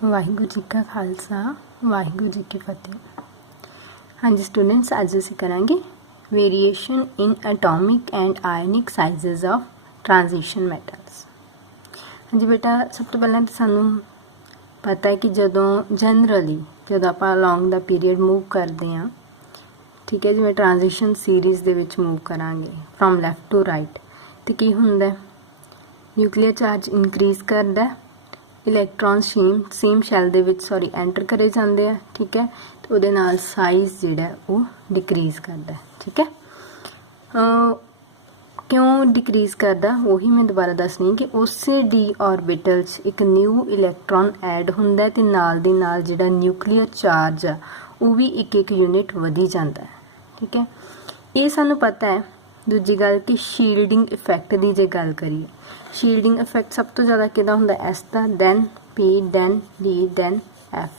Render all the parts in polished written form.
वाहिगुरू जी का खालसा वाहिगुरू जी की फतेह। हाँ जी स्टूडेंट्स, अज असीं करांगे variation in atomic and ionic sizes of transition metals. हाँ जी बेटा, सब तो पहले तो सानू पता है कि जदों जनरली जदों आपां अलॉन्ग द पीरीयड मूव करते हैं, ठीक है, जिवें ट्रांजिशन सीरीज़ दे विच मूव करांगे फ्रॉम लैफ्ट टू राइट, तो की हुंदा है, न्यूक्लियर चार्ज इनक्रीज़ करदा है, इलैक्ट्रॉन सेम शैल दे विच एंटर करे जाते हैं, ठीक है, तो उहदे नाल साइज़ जिहड़ा वो डिक्रीज़ करता है, ठीक है। क्यों डिक्रीज़ करदा, वही मैं दोबारा दसनी कि उसे डी ऑर्बिटल च एक न्यू इलैक्ट्रॉन ऐड हुंदा है ते नाल दी नाल जिहड़ा न्यूक्लियर चार्ज आ वो भी एक एक यूनिट वधी जाता है, ठीक है। ये सानू पता है। दूजी गल कि शील्डिंग इफैक्ट की जे गल करिए, शील्डिंग इफैक्ट सब तो ज़्यादा किहदा हुंदा एस दा, then p, then d, then f.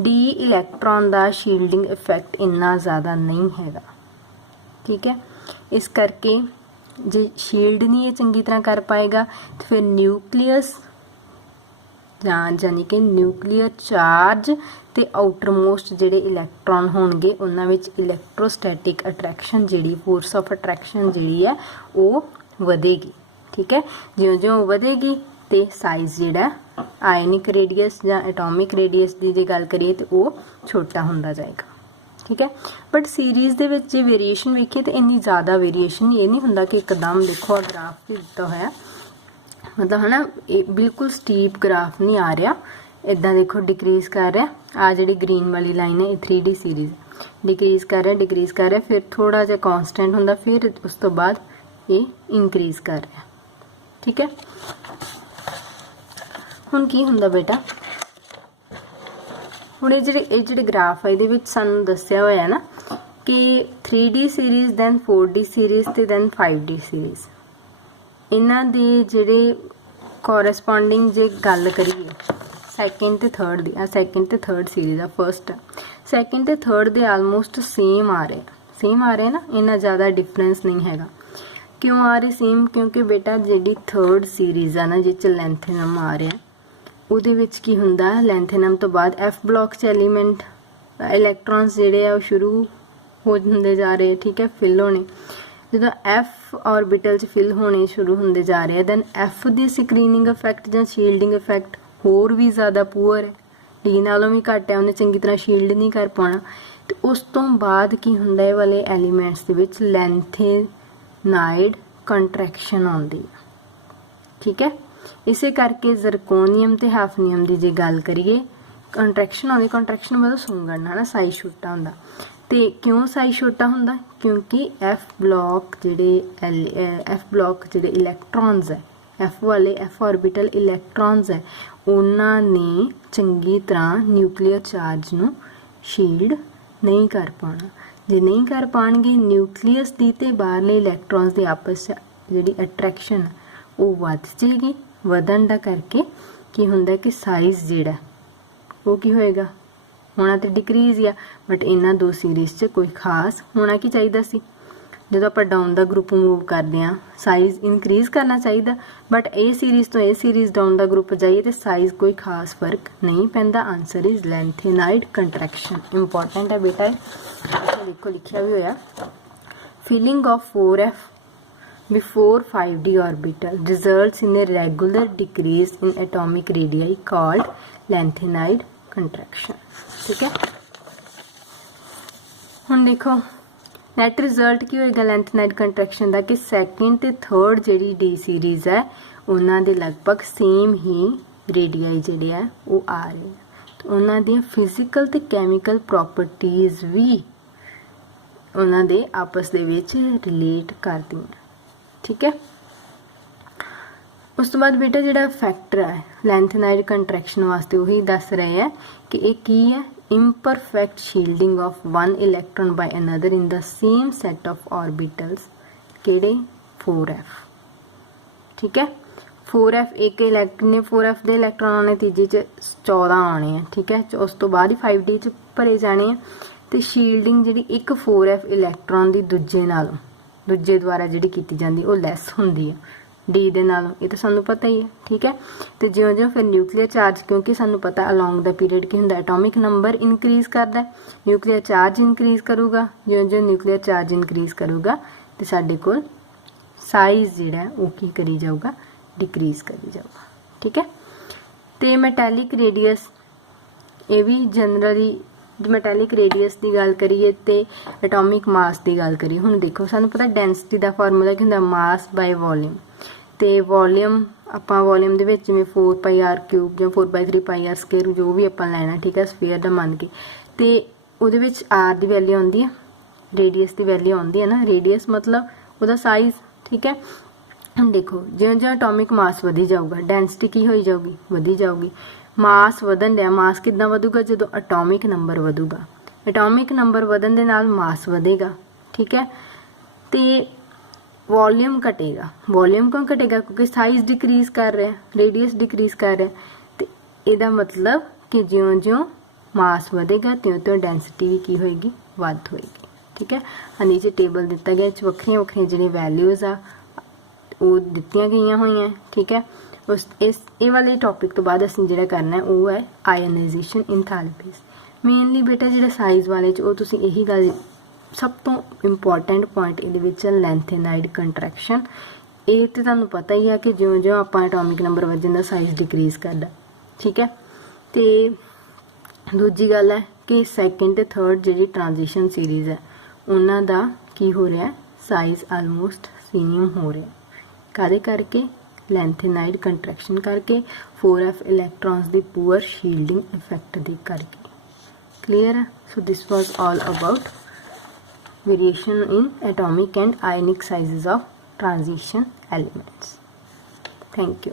D electron का शील्डिंग इफैक्ट इन्ना ज़्यादा नहीं हैगा, ठीक है। इस करके जे शील्ड नहीं ये चंगी तरह कर पाएगा तो फिर न्यूक्लियस यानी कि न्यूक्लियर चार्ज ते आउटरमोस्ट जिहड़े इलैक्ट्रॉन होणगे उन्हां विच इलैक्ट्रोस्टैटिक अट्रैक्शन जिहड़ी फोर्स ऑफ अट्रैक्शन जिहड़ी है वो वधेगी, ठीक है। ज्यों-ज्यों वधेगी तो साइज़ जिहड़ा आयनिक रेडियस या एटॉमिक रेडियस की जे गल करिए तो वो छोटा हुंदा जाएगा, ठीक है। बट सीरीज़ दे विच जे वेरीएशन वेखिए तो इन्नी ज़्यादा वेरीएशन ये नहीं हुंदा कि एकदम देखो ग्राफ भी दिता होया, मतलब है ना, बिल्कुल स्टीप ग्राफ नहीं आ रहा, इदा देखो डिक्रीज़ कर रहा। आ जी ग्रीन वाली लाइन है 3D सीरीज़, डिक्रीज़ कर रहा, फिर थोड़ा जिहा कॉन्सटेंट होंदा, फिर उस तो बाद ये इंक्रीज़ कर रहा, ठीक है। हुण की हुंदा बेटा, हुण ये जिहड़े ग्राफ है ये सानू दस्सिया होया ना कि 3D series, then 4D series ते दैन 5D सीरीज़, इन्हां दे जिहड़े कोरस्पोंडिंग जे गल करिए सैकेंड ते थर्ड दी, सैकेंड ते थर्ड सीरीज़ आ, फर्स्ट सैकेंड ते थर्ड दे आलमोस्ट सेम आ रहे ना, इन्ना ज़्यादा डिफरेंस नहीं हैगा। क्यों आ रहे सेम? क्योंकि बेटा जिहड़ी थर्ड सीरीज़ आ ना जिस लैंथेनम आ रहा उहदे विच की हुंदा, लैंथेनम तो बाद एफ ब्लॉक च एलीमेंट इलैक्ट्रॉन्स जिहड़े आ शुरू होंदे जा रहे, ठीक है, फिल होने। जो एफ ऑर्बिटल च फिल होने शुरू होंदे जा रहे हैं, दैन एफ की स्क्रीनिंग इफैक्ट या शील्डिंग इफैक्ट होर भी ज़्यादा पुअर है, डी नालों भी घट है, उन्हें चंगी तरह शील्ड नहीं कर पाना। तो उस तो बाद की हुंदा है वाले एलीमेंट्स दे विच लैंथेनाइड कंट्रैक्शन आउंदी है, ठीक है। इसे करके जरकोनियम ते हाफनियम की जे गल करिए कंट्रैक्शन आउंदी, कंट्रैक्शन मतलब सुंगड़न है ना, साइज छोटा हुंदा। ते क्यों साइज छोटा हुंदा? क्योंकि एफ ब्लॉक जिहड़े इलैक्ट्रॉन्स है, एफ वाले एफ ऑर्बिटल इलैक्ट्रॉन्स है, उन्होंने चंगी तरह न्यूक्लियर चार्ज नूं शील्ड नहीं कर पाना। जे नहीं कर पाएंगे न्यूक्लियस दी ते बाहरले इलैक्ट्रॉन्स की आपस जिहड़ी अट्रैक्शन वो वध जाएगी, वधन दा करके की हुंदा कि साइज़ जिहड़ा वो की होएगा, होना तो डिक्रीज़ या, बट इन्हां दो सीरीज़ च कोई खास होना की चाहिए सी। जो आप डाउन द ग्रुप मूव करते हैं साइज़ इनक्रीज़ करना चाहिए, बट ए सीरीज़ तो ए सीरीज़ डाउन द ग्रुप जाइए तो साइज़ कोई खास फर्क नहीं पैंदा। Answer is lanthanide contraction. Important है बेटा, देखो लिखा भी होया, filling of 4f before 5D orbital results in a regular decrease in atomic radii called lanthanide contraction, ठीक है। हुण देखो नैट रिजल्ट की होएगा लैंथेनाइड कंट्रैक्शन का कि सैकेंड ते थर्ड जिहड़ी डी सीरीज़ है उन्हां दे लगभग सेम ही रेडियाई जिहड़े है वो आ रहे हैं, तो उन्हां दी फिजिकल ते कैमिकल प्रॉपर्टीज़ भी उन्हां दे आपस दे विच रिलेट करदियां, ठीक है। उस तो बाद बेटा जिहड़ा फैक्टर है लैंथेनाइड कंट्रैक्शन वास्ते वही दस रहे हैं कि एक की है imperfect shielding of one electron by another in the same set of orbitals, केड़े 4f, ठीक है। 4f एक इलैक्ट्रॉन ने 4f दे इलैक्ट्रॉन आने तीजे च 14 आने हैं, ठीक है, उस तो बाद ही 5D च भरे जाने हैं। तो शील्डिंग जिहड़ी एक 4f इलैक्ट्रॉन की दूजे द्वारा जिहड़ी कीती जांदी वो लैस हुंदी है, डी दे नालों, ये तो सानू पता ही है, ठीक है। तो ज्यों-ज्यों फिर न्यूक्लियर चार्ज, क्योंकि सानू पता अलोंग द पीरियड की हुंदा एटॉमिक नंबर इनक्रीज करदा है, न्यूक्लियर चार्ज इनक्रीज करूगा, ज्यों-ज्यों न्यूक्लियर चार्ज इनक्रीज करूगा तो साडे कोल साइज जिहड़ा है वो की करी जाऊगा, डिक्रीज करी जाऊगा, ठीक है। तो मैटैलिक रेडियस, ये भी जनरली मैटैलिक रेडियस की गल करिए तो एटॉमिक मास की गल करिए, हुण देखो सानू पता डेंसिटी का फार्मूला की हुंदा मास बाय वॉल्यूम, तो वॉल्यूम आपां वॉल्यूम दे विच जिवें 4πr क्यूब जां 4/3πr स्केयर जो भी आपां लैना, ठीक है, स्फीयर दा मान के, तो उहदे विच आर दी वैल्यू आउंदी है, रेडियस की वैल्यू आउंदी है ना, रेडियस मतलब उहदा साइज, ठीक है। हम देखो ज्यों-ज्यों एटॉमिक मास वधी जाऊगा डेंसिटी की होई जाऊगी, वधी जाऊगी। मास वधन दिया, मास कितना वधूगा, जो एटॉमिक नंबर वधूगा, एटॉमिक नंबर वधन दे नाल मास वधेगा, ठीक है। तो वॉल्यूम घटेगा, वॉल्यूम क्यों घटेगा, क्योंकि साइज डिक्रीज कर रहा है, रेडियस डिक्रीज कर रहा है, तो यदा मतलब कि ज्यों-ज्यों मास वधेगा त्यों-त्यों डेंसिटी भी की होएगी, वध होएगी, ठीक है। हाँ नीचे टेबल दिता गया, वक्रियां वक्रियां जिहड़ी वैल्यूज़ आ वो दित्तियां गईयां होईयां, ठीक है। उस इस ये वाले टॉपिक तो बाद असीं जिहड़ा करना है वो है आयनाइजेशन इंथैल्पीज। मेनली बेटा जिहड़ा साइज वाले च वो तुसीं यही गल, सब तो इंपॉर्टेंट पॉइंट इहदे विच लैंथेनाइड कंट्रैक्शन, ये तो तुहानूं पता ही है कि ज्यों-ज्यों आपां एटॉमिक नंबर वधन दा साइज डिक्रीज करदा, ठीक है। तो दूजी गल है कि सैकेंड ते थर्ड जिहड़ी ट्रांजिशन सीरीज़ है उन्हां दा की हो रहा है, साइज आलमोस्ट सेम हो रहा है, कादे करके, लैंथेनाइड कंट्रैक्शन करके, 4f इलैक्ट्रॉन्स दी पुअर शील्डिंग इफेक्ट दे करके। क्लियर है। So this was all about variation in atomic and ionic sizes of transition elements. Thank you.